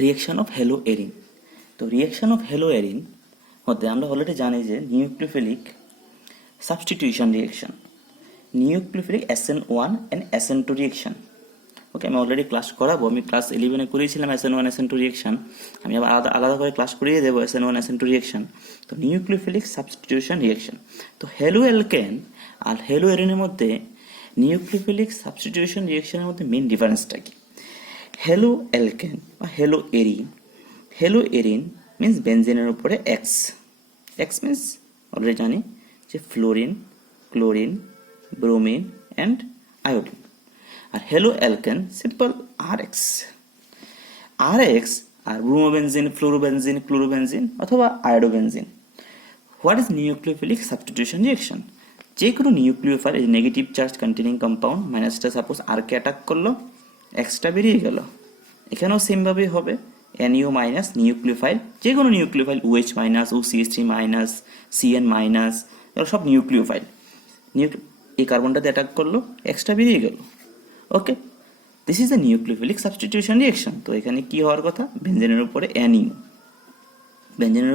Reaction of haloarene. তো reaction of haloarene মধ্যে আমরা অলরেডি জানি যে nucleophilic substitution reaction, nucleophilic SN1 and SN2 reaction. Okay, আমি অলরেডি ক্লাস করাবো, আমি ক্লাস 11-এ করিয়েছিলাম SN1 SN2 রিঅ্যাকশন, আমি আবার আলাদা আলাদা করে ক্লাস করিয়ে দেবো SN1 SN2 রিঅ্যাকশন। তো নিউক্লিওফিলিক সাবস্টিটিউশন রিঅ্যাকশন, তো হ্যালো অ্যালকেন আর হ্যালো এরিনের মধ্যে নিউক্লিওফিলিক সাবস্টিটিউশন রিঅ্যাকশনের মধ্যে মেইন ডিফারেন্সটা কি? হ্যালো অ্যালকেন বা হ্যালো এরিন মিন্স বেনজিনের উপরে এক্স মিন্স অলরেডি জানি যে fluorine, chlorine, bromine and iodine. আর হ্যালো অ্যালকেন সিম্পল RX আর ব্রোমোবেনজিন, ফ্লোরোবেনজিন, ক্লোরোবেনজিন অথবা iodobenzene. What is nucleophilic substitution reaction? যে কোনো নিউক্লিওফাইল এই নেগেটিভ চার্জ কন্টেনিং কম্পাউন্ড মাইনাসটা সাপোজ আরকে অ্যাটাক করলো, এক্সটা বেরিয়ে গেল। এখানেও সেমভাবেই হবে, NO মাইনাস নিউক্লিওফাইল, যে কোনো nucleophile OH minus, OCH3 minus, CN minus, এগুলো সব নিউক্লিওফাইল। এই কার্বনটাতে অ্যাটাক করলো, এক্সটা বেরিয়ে গেল। Okay, this is the nucleophilic substitution reaction. তো এখানে কি হওয়ার কথা? বেনজেনের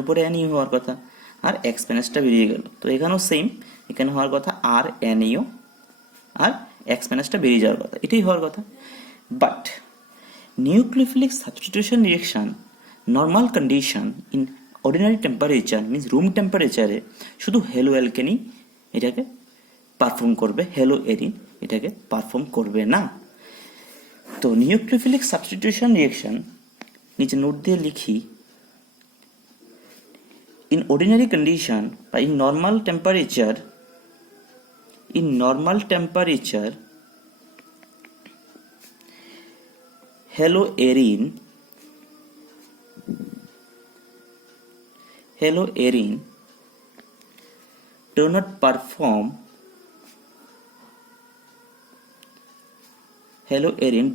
উপরে NU হওয়ার কথা, আর এক্সপেন্সটা বেরিয়ে গেল। তো এখানেও সেম, এখানে হওয়ার কথা RNO আর এক্সপেন্সটা বেরিয়ে যাওয়ার কথা, এটাই হওয়ার কথা। But nucleophilic substitution reaction normal condition in ordinary temperature means room টেম্পারেচারে শুধু হ্যালো অ্যালকেনই এটাকে পারফর্ম করবে, হ্যালো এরিন এটাকে পারফর্ম করবে না। তো নিউক্লিওফিলিক সাবস্টিটিউশন রিঅ্যাকশন নিচে নোট দিয়ে লিখি, in ordinary condition বা in normal temperature haloarin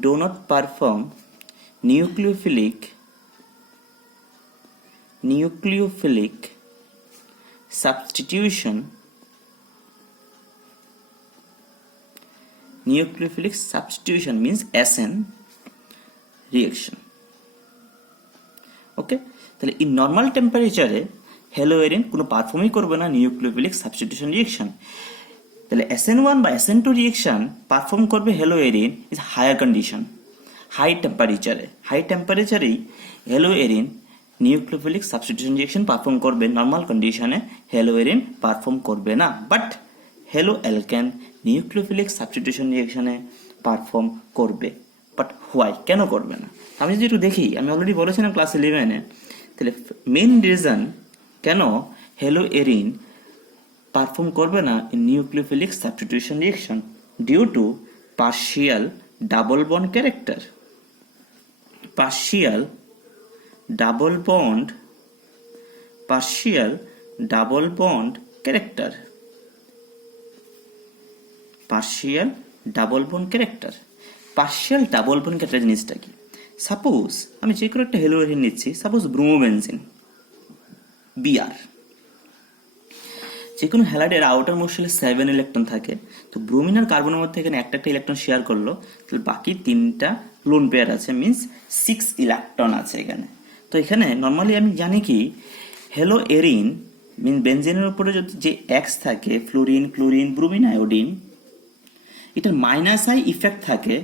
do not perform nucleophilic substitution means SN reaction. ওকে, তাহলে ইন নর্মাল টেম্পারেচারে হ্যালো এরিন কোনো পারফর্মই করবে না নিউক্লিওফিলিক সাবস্টিটিউশন রিঅ্যাকশন। তাহলে SN1 বা SN2 রিঅ্যাকশন পারফর্ম করবে haloarene is higher condition, high টেম্পারেচারেই haloarene nucleophilic substitution reaction perform করবে, নর্মাল কন্ডিশনে হ্যালো এরিন পারফর্ম করবে না। But haloalkane nucleophilic substitution রিঅ্যাকশনে পারফর্ম করবে। বাট হোয়াই, কেন করবে না? আমি যদি একটু দেখি, আমি অলরেডি বলেছিলাম ক্লাস 11-এ, তাহলে মেইন রিজন কেন হ্যালো এরিন পারফর্ম করবে না in nucleophilic substitution reaction, due to partial double bond character. partial double bond character. partial double bond character জিনিসটা কি? সাপোজ আমি যে কোনো একটা হ্যালো এরিন নিচ্ছি, সাপোজ ব্রোমোবেনজিন Br, যে কোনো হ্যালাইডের আউটার মোস্ট শেলে 7 ইলেকট্রন থাকে। তো ব্রোমিন আর কার্বনের মধ্যে এখানে একটা ইলেকট্রন শেয়ার করলো, তাহলে বাকি 3টা লোন পেয়ার আছে, মিন্স 6 ইলেকট্রন আছে এখানে। তো এখানে নর্মালি আমি জানি কি হ্যালো এরিন মিন বেনজিনের উপরে যদি যে এক্স থাকে, ফ্লোরিন, ক্লোরিন, ব্রোমিন, আয়োডিন, এটার মাইনাস আই ইফেক্ট থাকে।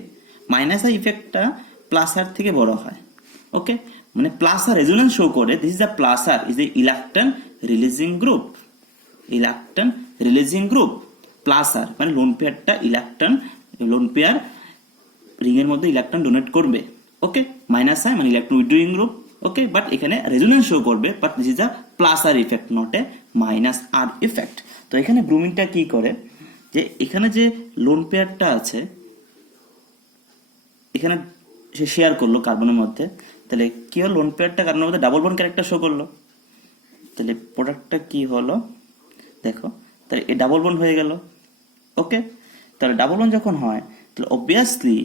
মাইনাস আই ইফেক্টটা প্লাস আর থেকে বড় হয়। ওকে, মানে প্লাস আর রেজোনেন্স শো করে, this is the plus R is the electron releasing group. Plus R মানে লোন পেয়ার রিং এর মধ্যে ইলেকট্রন ডোনেট করবে। ওকে, মাইনাস আই মানে electron withdrawing group. Okay, but এখানে রেজোনেন্স শো করবে, but this is the plus R effect, not a minus R effect. তো এখানে ব্রোমিনটা কি করে, যে এখানে যে লোন পেয়ারটা আছে এখানে সে শেয়ার করলো কার্বনের মধ্যে, তাহলে কি হলো, লোন পেয়ারটা কার্বনের মধ্যে ডাবল বন্ড ক্যারেক্টার শো করলো। তাহলে প্রোডাক্টটা কি হলো দেখো, তাহলে এই ডাবল বন্ড হয়ে গেল। ওকে, তাহলে ডাবল বন্ড যখন হয় তাহলে অবভিয়াসলি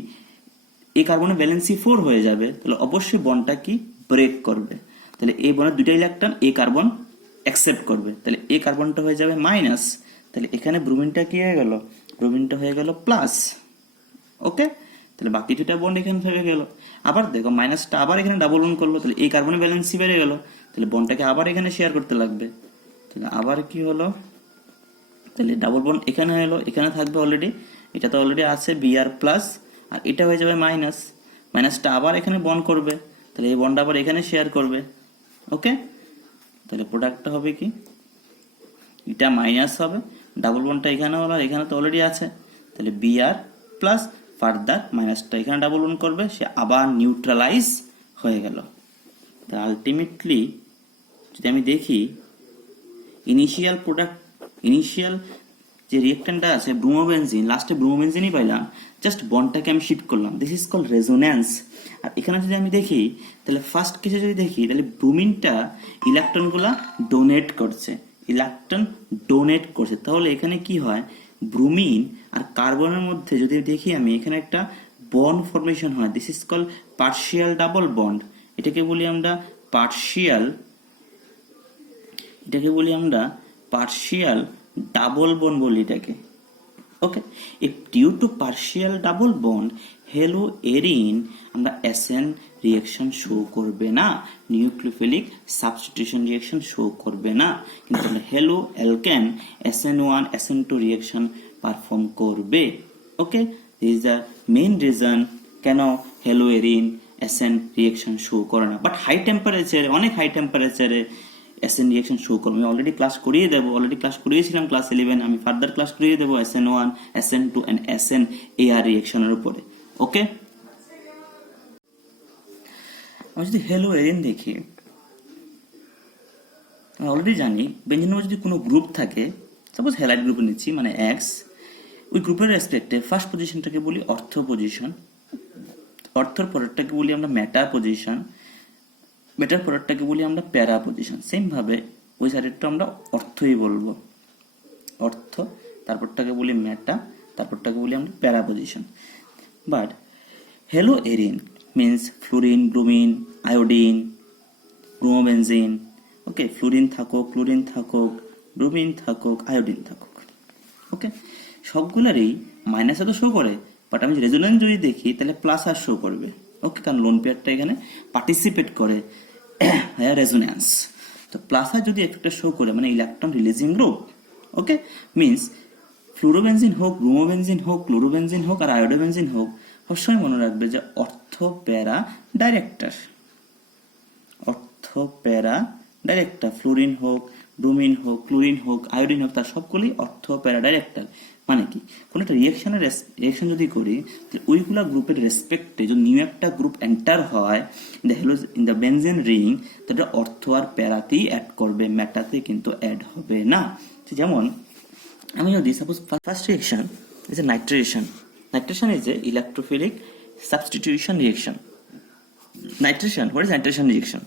এই কার্বনের ভ্যালেন্সি 4 হয়ে যাবে, তাহলে অবশ্যই বন্ডটা কি ব্রেক করবে। তাহলে এই বন্ডের দুইটা ইলেকট্রন এই কার্বন অ্যাকসেপ্ট করবে, তাহলে এই কার্বনটা হয়ে যাবে মাইনাস। তাহলে এখানে ব্রোমিনটা কি হয়ে গেল, ব্রোমিনটা হয়ে গেল প্লাস। ওকে, তাহলে বাকি দুটা বন্ড এখানে থেকে গেল। আবার দেখো মাইনাসটা আবার এখানে ডাবল বন্ড করলো, তাহলে এই কার্বনের ব্যালেন্সই বেড়ে গেল, তাহলে বন্ডটাকে আবার এখানে শেয়ার করতে লাগবে। তাহলে আবার কি হলো, তাহলে ডাবল বন্ড এখানে এলো, এখানে থাকবে অলরেডি, এটা তো অলরেডি আছে বিআর প্লাস, আর এটা হয়ে যাবে মাইনাস, মাইনাসটা আবার এখানে বন্ড করবে, তাহলে এই বন্ড আবার এখানে শেয়ার করবে। ওকে, তাহলে প্রোডাক্টটা হবে কি, এটা মাইনাস হবে, ডাবল বন্ডটা এখানে হলো, আর এখানে তো অলরেডি আছে, তাহলে বিআর প্লাস ফার্দার মাইনাসটা এখানে ডাবল বন্ড করবে, সে আবার নিউট্রালাইজ হয়ে গেল। তা আলটিমেটলি যদি আমি দেখি ইনিশিয়াল প্রোডাক্ট, ইনিশিয়াল যে রিয়েক্ট্যান্টটা আছে ব্রোমোবেনজিন, লাস্টে ব্রোমোবেনজিনই পাইলাম, জাস্ট বন্ডটাকে আমি শিফট করলাম, দিস ইজ কল্ড রেজোন্যান্স। আর এখানে যদি আমি দেখি, তাহলে ফার্স্ট কেসে যদি দেখি, তাহলে ব্রোমিনটা ইলেকট্রনগুলা ডোনেট করছে, ইলেকট্রন ডোনেট করছে, তাহলে এখানে কি হয়, ব্রোমিন আর কার্বনের মধ্যে যদি দেখি আমি, এখানে একটা বন্ড ফরমেশন হয়, this is called partial double bond. এটাকে বলি আমরা পার্শিয়াল, এটাকে বলি আমরা পার্শিয়াল ডাবল বন্ড বলি এটাকে। Okay, if due to partial double bond haloarene আমরা এসএন রিয়েকশন শো করবে না, নিউক্লিওফিলিক সাবস্টিটিউশন রিয়েকশন শো করবে না, কিন্তু hello alkane SN1 SN2 reaction perform করবে। Okay, this is the main reason কেন haloarene SN reaction show করে না, বাট হাই টেম্পারেচারে, অনেক হাই টেম্পারেচারে এসএন রিয়েকশন শো করবে। আমি অলরেডি ক্লাস করিয়ে দেবো, অলরেডি ক্লাস করিয়েছিলাম ক্লাস 11, আমি ফার্দার ক্লাস করিয়ে দেবো SN1 SN2 এন্ড SNAR রিয়েকশনের উপরে। ওকে, আমি যদি হেলো এরিন দেখি, আমি অলরেডি জানি বেঞ্জিনের যদি কোনো গ্রুপ থাকে, সাপোজ হ্যালাইড গ্রুপে নিচ্ছি মানে এক্স, ওই গ্রুপের রেসপেক্টে ফার্স্ট পজিশনটাকে বলি অর্থ পজিশন, অর্থর পরেরটাকে বলি আমরা মেটা পজিশন, মেটার পরেরটাকে বলি আমরা প্যারা পজিশন। সেম ভাবে ওই সাইডেরটা আমরা অর্থই বলবো, অর্থ, তারপরটাকে বলি মেটা, তারপরটাকে বলি আমরা para position. But haloarene means fluorine, bromine, iodine, bromobenzene. Okay, fluorine থাকুক, ক্লোরিন থাকুক, ব্রোমিন থাকুক, আয়োডিন থাকুক। ওকে, সবগুলারই মাইনাসে তো শো করে, বাট আমি রেজোনেন্স যদি দেখি তাহলে প্লাস আর শো করবে। ওকে, কারণ লোন পেয়ারটা এখানে পার্টিসিপেট করে হায়ার রেজোনেন্স, তো প্লাস আর যদি এফেক্টটা শো করে মানে ইলেকট্রন রিলিজিং গ্রুপ। ওকে, মিন্স ফ্লোরোবেনজিন হোক, ব্রোমোবেনজিন হোক, ক্লোরোবেনজিন হোক আর আয়োডোবেনজিন হোক, সবসময় মনে রাখবে যে অর্থ প্যারা ডাইরেক্টর, অর্থ প্যারা ডাইরেক্টর, ফ্লোরিন হোক, ব্রোমিন হোক, ক্লোরিন হোক, আয়োডিন হোক, তার সবগুলি অর্থ প্যারা ডাইরেক্টর। মানে কি, কোন একটা রিয়েকশন যদি করি, ওইগুলা গ্রুপের রেসপেক্টে যদি নিউ একটা গ্রুপ এন্টার হয় ইন দ্য বেনজিন রিং, তাহলে অর্থ আর প্যারাতেই অ্যাড করবে, মেটাতে কিন্তু অ্যাড হবে না। যেমন আমি যদি suppose first reaction is a nitration, nitration is a electrophilic substitution reaction. Nitration, what is nitration reaction?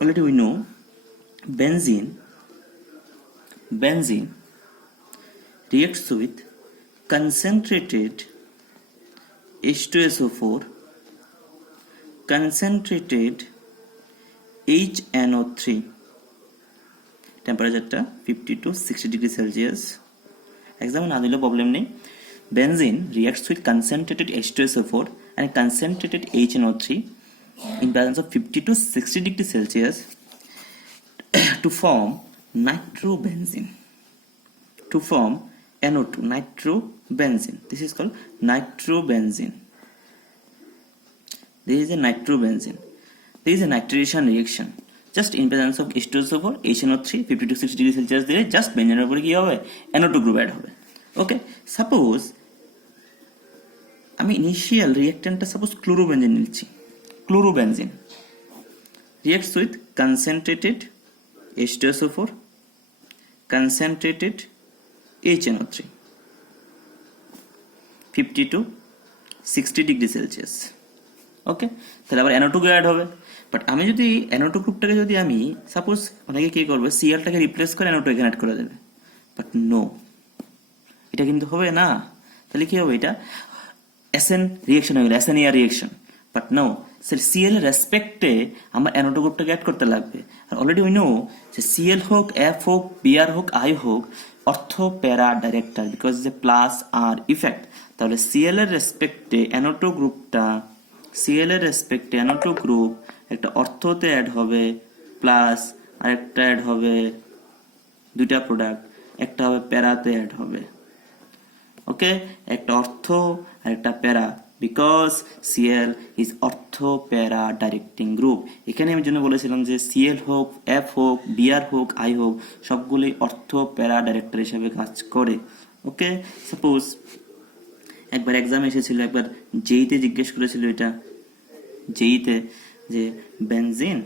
Already we know benzene reacts with concentrated H2SO4, concentrated HNO3, temperature 50 to 60 degrees Celsius. Exam না দিলে problem নেই। Benzene reacts with concentrated H2SO4 and concentrated HNO3 in presence of 50 to 60 degrees Celsius to form nitrobenzene, to form NO2, nitrobenzene. This is called nitrobenzene. This is a nitrobenzene. This is a nitration reaction. Just in presence of H2SO4, HNO3, 50 to 60 degrees Celsius দিলে just বেঞ্জিনের উপরে কি হবে, NO2 group add হবে। ওকে, suppose আমি initial রিয়েক্ট্যান্টটা suppose chlorobenzene নিচ্ছি, chlorobenzene reacts with concentrated H2SO4, concentrated HNO3, 50 to 60 degrees Celsius. ওকে, তাহলে আবার NO2 add হবে। বাট আমি যদি NO2 গ্রুপটাকে যদি আমি সাপোজ, অনেকে কি করবে, Cl-টাকে রিপ্লেস করে NO2 এখানে অ্যাড করে দেবে, বাট নো, এটা কিন্তু হবে না। তাহলে কি হবে, এটা SN রিয়েকশন হয়ে গেল, SNAR reaction. But no, Cl এর রেসপেক্টে আমরা NO2 গ্রুপটাকে অ্যাড করতে লাগবে। আর অলরেডি উই নো যে Cl হোক, F হোক, Br হোক, I হোক, অর্থ প্যারা ডাইরেক্টর বিকজ যে প্লাস আর ইফেক্ট, তাহলে সিএল এর রেসপেক্টে NO2 গ্রুপটা, সিএল এর রেসপেক্টে NO2 গ্রুপ একটা অর্থতে অ্যাড হবে প্লাস, আর একটা অ্যাড হবে দুইটা প্রোডাক্ট, একটা হবে প্যারাতে অ্যাড হবে। ওকে, একটা অর্থ আর একটা প্যারা, বিকজ সিএল ইজ অর্থ প্যারা ডাইরেক্টিং গ্রুপ। এখানে আমি জন্য বলেছিলাম যে সিএল হোক, এফ হোক, বিআর হোক, আই হোক, সবগুলোই অর্থ প্যারা ডাইরেক্টর হিসেবে কাজ করে। ওকে, সাপোজ একবার এক্সাম এসেছিল, একবার জেইতে জিজ্ঞেস করেছিল, এটা জেইতে যে বেনজিন,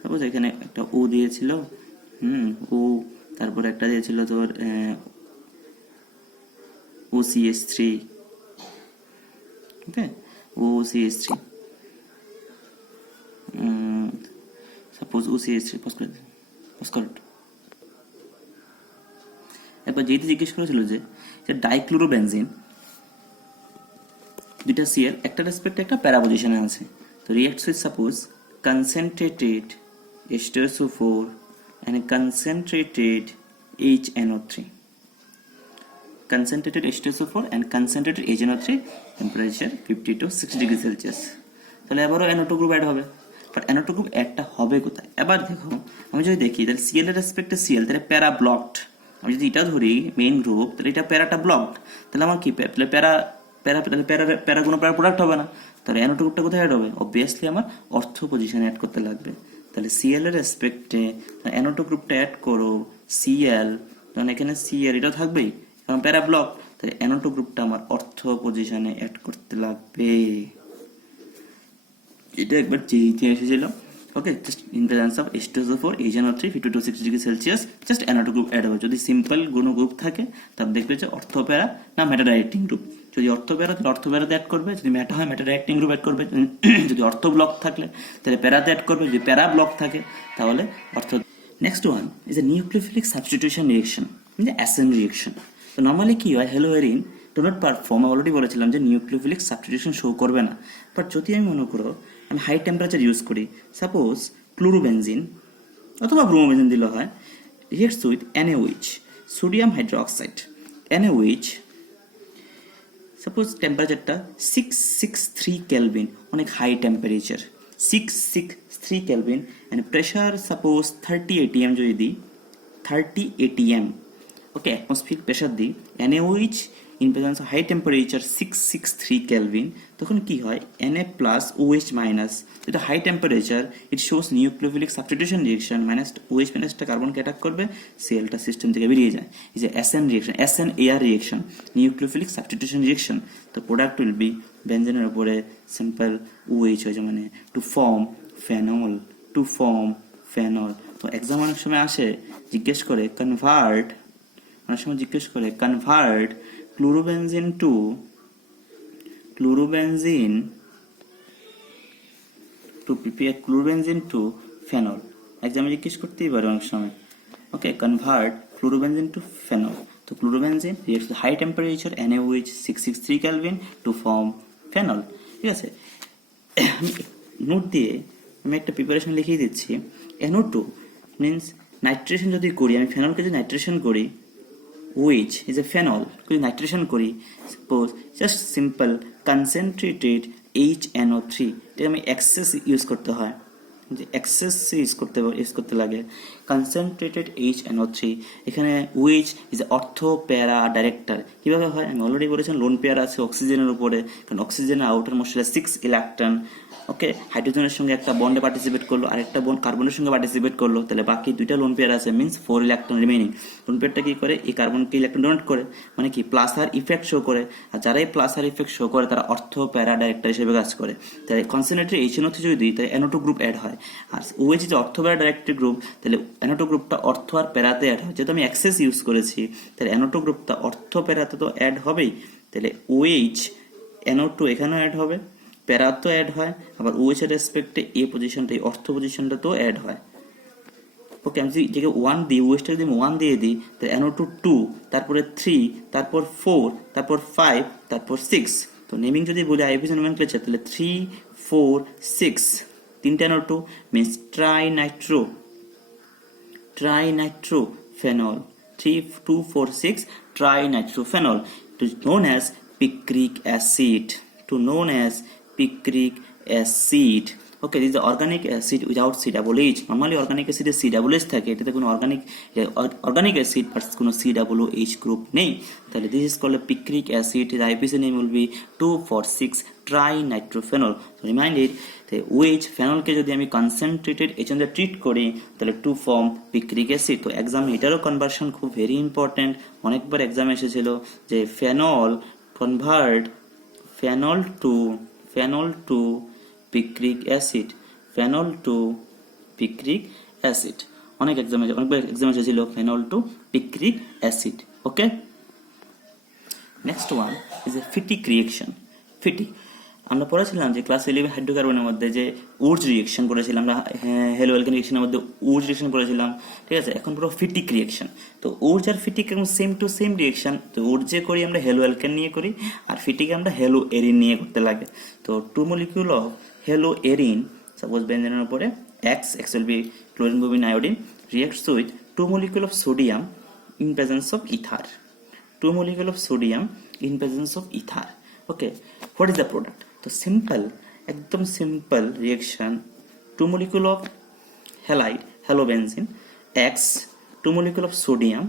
সাপোজ এখানে একটা ও দিয়েছিল, ও, তারপর একটা দিয়েছিল তোর OCH3, ওকে, OCH3, সাপোজ OCH3 ফসফরেট। একবার যেটি জিজ্ঞেস করেছিল যে ডাইক্লোরোবেনজিন, দুইটা সিএল একটা রেসপেক্টে একটা প্যারা পজিশনে আছে, তো reacts with suppose concentrated H2SO4 and concentrated HNO3. Concentrated H2SO4 and concentrated HNO3, temperature 50 to 60 degree Celsius. তাহলে এবারও NO2 গ্রুপ অ্যাড হবে, বাট NO2 গ্রুপ একটা হবে কোথায়? এবার দেখো, আমি যদি দেখি তাহলে সিএল এর রেসপেক্টে সিএল, তাহলে প্যারা ব্লকড। আমি যদি এটা ধরি মেইন গ্রুপ, তাহলে এটা প্যারাটা ব্লকড, তাহলে আমার কি তাহলে প্যারা কোনো প্যারা প্রোডাক্ট হবে না, তাহলে NO2 গ্রুপটা কোথায় অ্যাড হবে? অবভিয়াসলি আমার অর্থ পজিশনে অ্যাড করতে লাগবে। তাহলে সিএল এর রেসপেক্টে NO2 গ্রুপটা অ্যাড করো সিএল, তখন এখানে সিএল এটা থাকবেই কারণ প্যারা ব্লক, তাহলে NO2 গ্রুপটা আমার অর্থ পজিশনে অ্যাড করতে লাগবে। এটা একবার যেইতে এসেছিল। Okay, just in presence of H2SO4 HNO3 50 to 60 degree Celsius, just NO2 group add হবে। যদি সিম্পল কোনো গ্রুপ থাকে তাহলে দেখবে যে অর্থ প্যারা না মেটা ডাইরেক্টিং গ্রুপ। যদি অর্থ প্যারা তাহলে অর্থ প্যারাতে অ্যাড করবে, যদি মেটা হয় মেটা ডাইরেক্টিং গ্রুপ অ্যাড করবে, যদি অর্থ ব্লক থাকলে তাহলে প্যারাতে অ্যাড করবে, যদি প্যারা ব্লক থাকে তাহলে অর্থ। Next one is a nucleophilic substitution reaction, SN reaction. তো নর্মালি কি হয়, haloarene do not perform, already বলেছিলাম যে নিউক্লিওফিলিক সাবস্টিটিউশন শো করবে না। বাট যদি আমি মনে করো আমি হাই টেম্পারেচার ইউজ করি, সাপোজ ক্লোরোবেনজিন অথবা ব্রোমোবেনজিন দিলে হয়, reacts with NaOH, sodium hydroxide, NaOH, suppose টেম্পারেচারটা 663 কেলভিন, অনেক high temperature, 663 kelvin, and pressure suppose 30 atm যদি দিই, 30 atm, ওকে, অ্যাটমসফিয়ারিক প্রেশার দিই, NaOH in presence of high temperature 663 kelvin, তখন কি হয় Na প্লাস OH মাইনাস, যেটা high temperature it shows nucleophilic substitution reaction, minus OH মাইনাসটা কার্বনকে attack করবে, সেলটা সিস্টেম থেকে বেরিয়ে যায়। এই যে SN reaction, SN-AR reaction, nucleophilic substitution reaction. তো প্রোডাক্ট উইল বি বেনজেনের উপরে সিম্পল OH হয়েছে, মানে to form phenol, to form phenol. তো এক্সাম অনেক সময় আসে জিজ্ঞেস করে কনভার্ট, অনেক সময় জিজ্ঞেস করে convert chlorobenzene to prepare chlorobenzene to phenol, এক্সামে জিজ্ঞেস করতেই পারে অনেক সময়। Okay, convert chlorobenzene to phenol. তো chlorobenzene reacts with high temperature NaOH 663 kelvin to form phenol. ঠিক আছে, নোট দিয়ে আমি একটা প্রিপারেশন লিখিয়ে দিচ্ছি। NO2 মিনস নাইট্রেশন যদি করি, আমি ফেনলকে যদি নাইট্রেশন করি, OH is a phenol, যদি নাইট্রেশন করি, suppose just simple concentrated HNO3, এটা আমি এক্সেস ইউজ করতে হয়, যে এক্সেস ইউজ করতে লাগে, কনসেন্ট্রেটেড HNO3, এখানে OH ইজ অর্থ প্যারা ডাইরেক্টর। কীভাবে হয় আমি অলরেডি বলেছিলাম, লোন পেয়ার আছে অক্সিজেনের উপরে, কারণ অক্সিজেনের আউটার মোস্ট 6 ইলেকট্রন, ওকে, হাইড্রোজেনের সঙ্গে একটা বন্ডে পার্টিসিপেট করলো, আরেকটা বন্ড কার্বনের সঙ্গে পার্টিসিপেট করলো, তাহলে বাকি দুইটা লোন পেয়ার আছে, মিনস 4 ইলেকট্রন রিমেইনিং। লোন পেয়ারটা কি করে, এই কার্বনকে ইলেকট্রন ডোনেট করে, মানে কি প্লাস আর ইফেক্ট শো করে, আর যারাই প্লাস আর ইফেক্ট শো করে তারা অর্থ প্যারা ডাইরেক্টর হিসেবে কাজ করে। তাহলে কনসেন্ট্রেটেড HNO3 যদি দিই তাহলে NO2 গ্রুপ অ্যাড হয়, আর OH যে অর্থ প্যারা ডাইরেক্টর গ্রুপ, তাহলে NO2 গ্রুপটা অর্থ আর প্যারাতে অ্যাড হয়। যেহেতু আমি এক্সেস ইউজ করেছি তাহলে NO2 গ্রুপটা অর্থ প্যারাতে তো অ্যাড হবেই, তাহলে OH NO2 এখানেও অ্যাড হবে, প্যারা তো অ্যাড হয়, আবার OH এর রেসপেক্টে এই পজিশনটা, এই অর্থ পজিশনটা তো অ্যাড হয়। ওকে, আমি যদি যেকে 1 দিই, OH টা যদি 1 দিয়ে দিই, তাহলে NO2 2, তারপরে 3, তারপর 4, তারপর 5, তারপর 6। তো নেমিং যদি বলি আইভিসি নোমেনক্লেচার, তাহলে 3, 4, 6, তিনটা NO2 means trinitro phenol. 2,4,6 trinitrophenol, it is known as picric acid, to known as picric acid. Okay, this is the organic acid without C double H. Normally organic acid A C double H থাকে, এটাতে কোনো organic acid but কোনো C double H group নেই, তাহলে this is called a picric acid. The IPC name will be 2,4,6 trinitrophenol. So remind it, OH ফেনলকে যদি আমি concentrated H দিয়ে treat করি তাহলে টু ফর্ম পিক্রিক অ্যাসিড। তো এক্সামে এটারও কনভার্সন খুব ভেরি ইম্পর্টেন্ট, অনেকবার এক্সাম এসেছিল যে phenol convert phenol to picric acid, phenol to picric acid, অনেকবার এক্সাম এসেছিল phenol to picric acid. Okay, next one is a Fittig reaction. Fittig আমরা পড়েছিলাম যে ক্লাস 11 হাইড্রোকার্বনের মধ্যে যে উডস রিয়েকশন করেছিলাম আমরা, হ্যালো অ্যালকেন রিয়েকশনের মধ্যে উডস রিয়েকশন করেছিলাম, ঠিক আছে। এখন পুরো ফিটিক রিয়েকশন। তো উডস আর ফিটিক এবং সেম টু সেম রিয়েকশন। তো উডস যে করি আমরা হ্যালো অ্যালকেন নিয়ে করি, আর ফিটিকে আমরা হ্যালো এরিন নিয়ে করতে লাগে। তো two molecule of haloarene, suppose বেনজেনের উপরে X will be chlorine bromine iodine, reacts with 2 molecule of sodium in presence of ether. 2 molecule of sodium in presence of ether. Okay, what is the product? So simple, ekdom simple reaction. 2 molecule of halide, halobenzene, X, 2 molecule of sodium,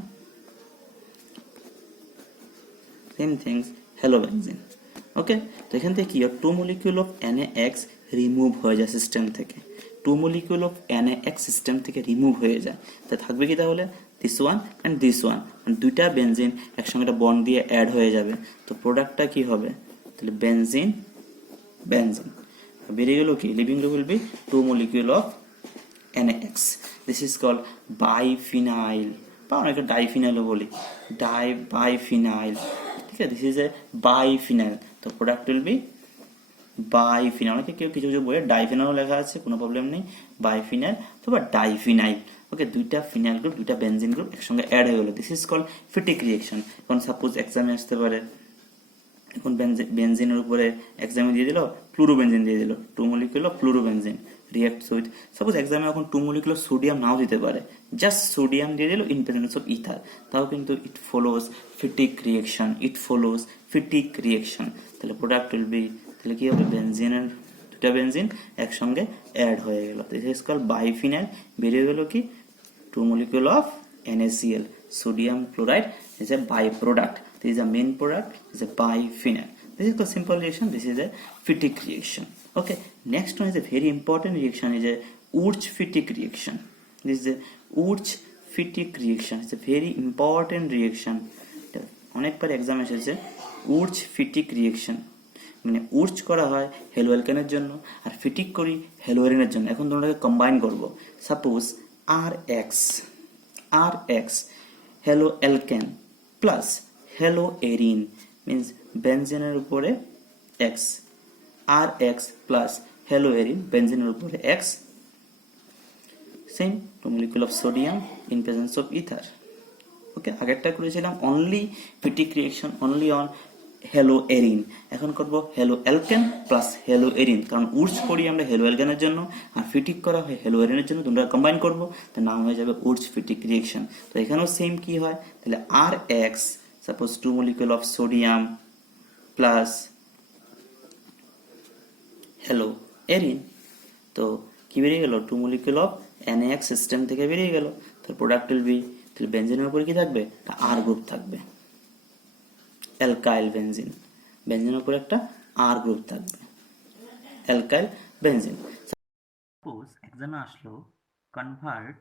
same things, halobenzene. ওকে, তো এখান থেকে কি হয়, 2 molecule of NaX remove হয়ে যায় system থেকে। 2 molecule of NaX system থেকে remove হয়ে যায়, তা থাকবে কি তাহলে this one and this one, মানে দুইটা বেনজিন একসঙ্গে একটা বন্ড দিয়ে অ্যাড হয়ে যাবে। তো প্রোডাক্টটা কি হবে, তাহলে বেনজিন বেরিয়ে গেল কি, leaving group will be 2 molecule of NaX. This is called biphenyl, বা অনেকে ডাইফিনাইলও বলি, বাইফিনাইল, ঠিক আছে। This is a biphenyl. তো প্রোডাক্ট উইল বি বাইফিনাইল। অনেকে কেউ কিছু বইয়ে ডাইফিনাইলও লেখা আছে, কোনো প্রবলেম নেই, বাইফিনাইল অথবা ডাইফিনাইল। ওকে, দুইটা ফিনাইল গ্রুপ, দুইটা বেনজিন গ্রুপ একসঙ্গে অ্যাড হয়ে গেল। This is called Fittig reaction. এখন সাপোজ এক্সামে আসতে পারে, এখন বেনজিনের উপরে এক্সামে দিয়ে দিল ফ্লুরোবেনজিন দিয়ে দিল, 2 molecule of ফ্লুরোবেনজিন reacts with, suppose এক্সামে এখন 2 molecule of সোডিয়াম নাও দিতে পারে, জাস্ট সোডিয়াম দিয়ে দিল ইন প্রেজেন্স অফ ইথার, তাও কিন্তু ইট ফলোজ ফিটিক রিয়েকশন। তাহলে প্রোডাক্ট উইল বি, তাহলে কি হবে, বেনজিনের দুটা বেনজিন একসঙ্গে অ্যাড হয়ে গেল। This is called biphenyl. বেরিয়ে গেল কি 2 molecule of NaCl, sodium chloride is a byproduct. This is a main product, is a biphenyl. This is the simple reaction. This is a Fittig reaction. Okay, next one is a very important reaction, is a Wurtz-Fittig reaction. This is a Wurtz-Fittig reaction. It's a very important reaction. অনেকবার exam এসেছে Wurtz-Fittig reaction, মানে উর্চ করা হয় hello অ্যালকেনের জন্য আর ফিটিক করি hello এরিনের জন্য। এখন তোমরা কম্বাইন করব, suppose RX haloalkane plus haloarene, means বেনজিনের উপরে X, RX plus haloarene বেনজিনের উপরে X, same 2 molecule of sodium in presence of ether. Okay, আগেরটা করেছিলাম only Fittig reaction only on haloarene, এখন করব haloalkane plus haloarene, কারণ Wurtz করি আমরা হ্যালো অ্যালকেনের জন্য আর ফিটিক করা হয় হ্যালো এরিনের জন্য, তোমরা কম্বাইন করবো, তার নাম হয়ে যাবে উডস ফিটিক রিয়েকশন। তো এখানেও সেম কি হয়, তাহলে RX suppose 2 molecule of sodium plus haloarene, তো কি বেরিয়ে গেল 2 molecule of NaX সিস্টেম থেকে বেরিয়ে গেল। তো প্রোডাক্ট উইল বি, তাহলে বেনজিনের উপরে কি থাকবে, একটা আর গ্রুপ থাকবে, অ্যালকাইল বেনজিন, বেনজিনের উপরে একটা আর গ্রুপ থাকবে, অ্যালকাইল বেনজিন। সাপোজ এক্সামে আসলো কনভার্ট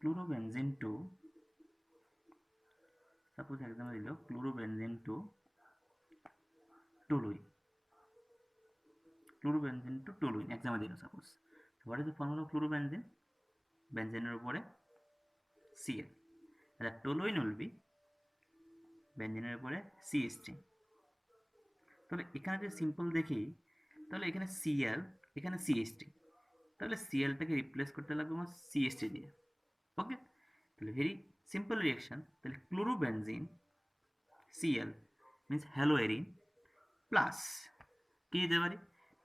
ক্লোরোবেনজিন টু, সাপোজ এক্সামে দিল ক্লোরোবেনজিন টু টুলুইন, এক্সামে দিল সাপোজ। What is the formula of chlorobenzene, বেনজিনের উপরে Cl, তাহলে টুলুইন উইল বি বেনজিনের উপরে CH3। তাহলে এখানে যদি সিম্পল দেখি, তাহলে এখানে Cl, এখানে CH3, তাহলে Clটাকে রিপ্লেস করতে লাগবে আমার CH3 দিয়ে। ওকে, তাহলে ভেরি সিম্পল রিয়াকশন। তাহলে chlorobenzene Cl means hello Haerin plus কি দিতে পারি,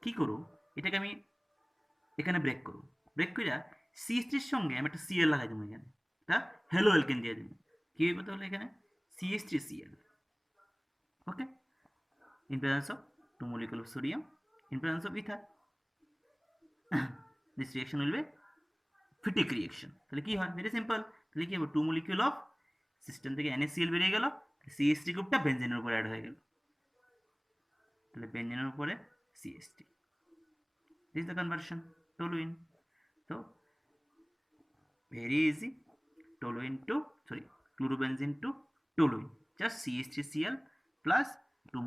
কি করো এটাকে আমি এখানে ব্রেক করে CH3 এর সঙ্গে আমি একটা Cl লাগাই দেবো, এখানে একটা হ্যালো অ্যালকেন দিয়ে দেবো, কি হবে তাহলে এখানে CH3Cl, okay, in presence of two molecule of sodium in presence of ether. This reaction will be ফিটিক reaction. তাহলে কি হয়, ভেরি সিম্পল, তাহলে কি হবে, টু মলিকিউল অফ সিস্টেম থেকে NaCl বেরিয়ে গেল, CH3 গ্রুপটা বেনজিনের উপরে অ্যাড হয়ে গেল, তাহলে বেনজিনের উপরে CH3, this the conversion, toluene. তো very easy, toluene to, sorry, chlorobenzene to toluene, just CH3Cl plus two